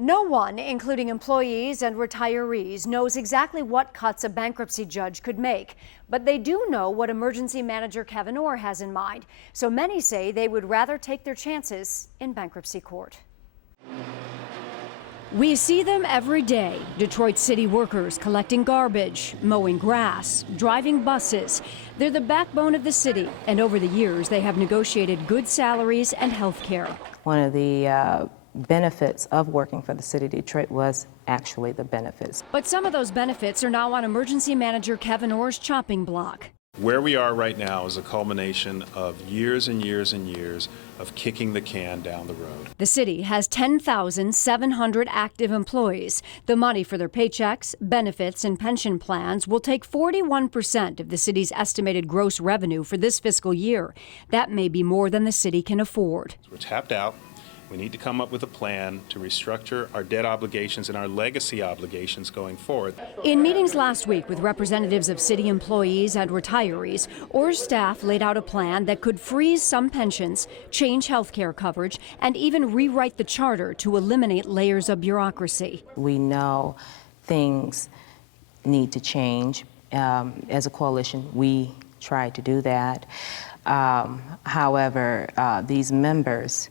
No one, including employees and retirees, knows exactly what cuts a bankruptcy judge could make. But they do know what emergency manager Kevin Orr has in mind. So many say they would rather take their chances in bankruptcy court. We see them every day. Detroit city workers collecting garbage, mowing grass, driving buses. They're the backbone of the city, and over the years they have negotiated good salaries and health care. One of the benefits of working for the city of Detroit was actually the benefits. But some of those benefits are now on emergency manager Kevin Orr's chopping block. Where we are right now is a culmination of years and years and years of kicking the can down the road. The city has 10,700 active employees. The money for their paychecks, benefits, and pension plans will take 41% of the city's estimated gross revenue for this fiscal year. That may be more than the city can afford. We're tapped out. We need to come up with a plan to restructure our debt obligations and our legacy obligations going forward. In meetings last week with representatives of city employees and retirees, Orr's staff laid out a plan that could freeze some pensions, change health care coverage, and even rewrite the charter to eliminate layers of bureaucracy. We know things need to change. As a coalition, we try to do that. However, these members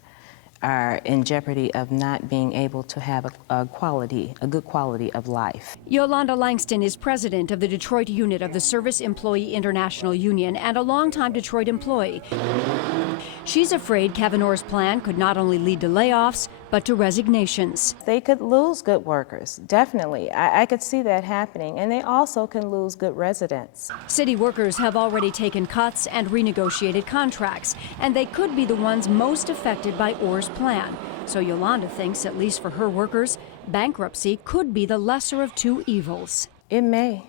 are in jeopardy of not being able to have a good quality of life. Yolanda Langston is president of the Detroit unit of the Service Employee International Union and a longtime Detroit employee. She's afraid Kevin Orr's plan could not only lead to layoffs, but to resignations. They could lose good workers, definitely. I could see that happening, and they also can lose good residents. City workers have already taken cuts and renegotiated contracts, and they could be the ones most affected by Orr's plan. So Yolanda thinks, at least for her workers, bankruptcy could be the lesser of two evils. It may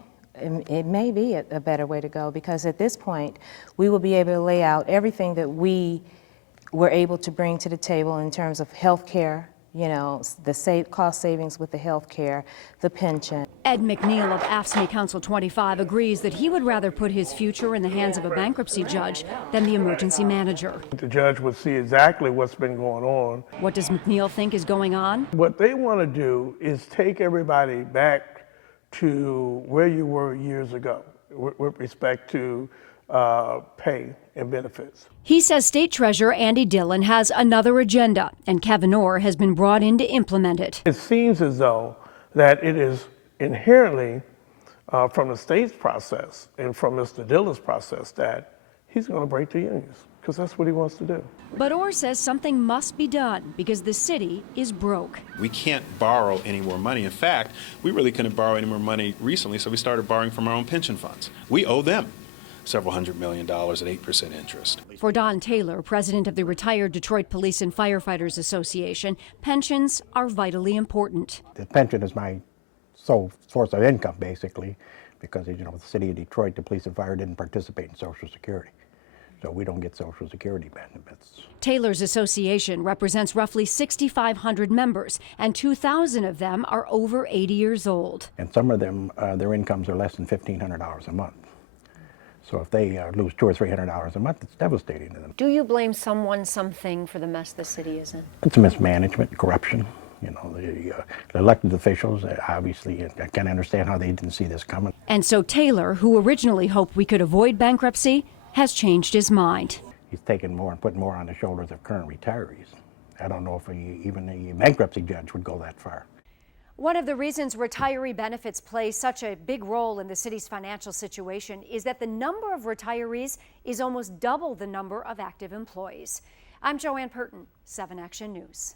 be a better way to go, because at this point, we will be able to lay out everything that we were able to bring to the table in terms of health care, you know, the cost savings with the health care, the pension. Ed McNeil of AFSCME Council 25 agrees that he would rather put his future in the hands of a bankruptcy judge than the emergency manager. The judge would see exactly what's been going on. What does McNeil think is going on? What they want to do is take everybody back to where you were years ago with respect to pay and benefits. He says State Treasurer Andy Dillon has another agenda, and Kevin Orr has been brought in to implement it. It seems as though that it is inherently from the state's process and from Mr. Dillon's process that he's going to break the unions, because that's what he wants to do. But Orr says something must be done because the city is broke. We can't borrow any more money. In fact, we really couldn't borrow any more money recently, so we started borrowing from our own pension funds. We owe them several $100 million at 8% interest. For Don Taylor, president of the Retired Detroit Police and Firefighters Association, pensions are vitally important. The pension is my sole source of income, basically, because, you know, the city of Detroit, the police and fire didn't participate in Social Security. So we don't get Social Security benefits. Taylor's association represents roughly 6,500 members, and 2,000 of them are over 80 years old. And some of them, their incomes are less than $1,500 a month. So if they lose $200 or $300 a month, it's devastating to them. Do you blame someone, something for the mess the city is in? It's mismanagement, corruption. You know, the elected officials, obviously, I can't understand how they didn't see this coming. And so Taylor, who originally hoped we could avoid bankruptcy, has changed his mind. He's taken more and put more on the shoulders of current retirees. I don't know if even a bankruptcy judge would go that far. One of the reasons retiree benefits play such a big role in the city's financial situation is that the number of retirees is almost double the number of active employees. I'm Joanne Purton, 7 Action News.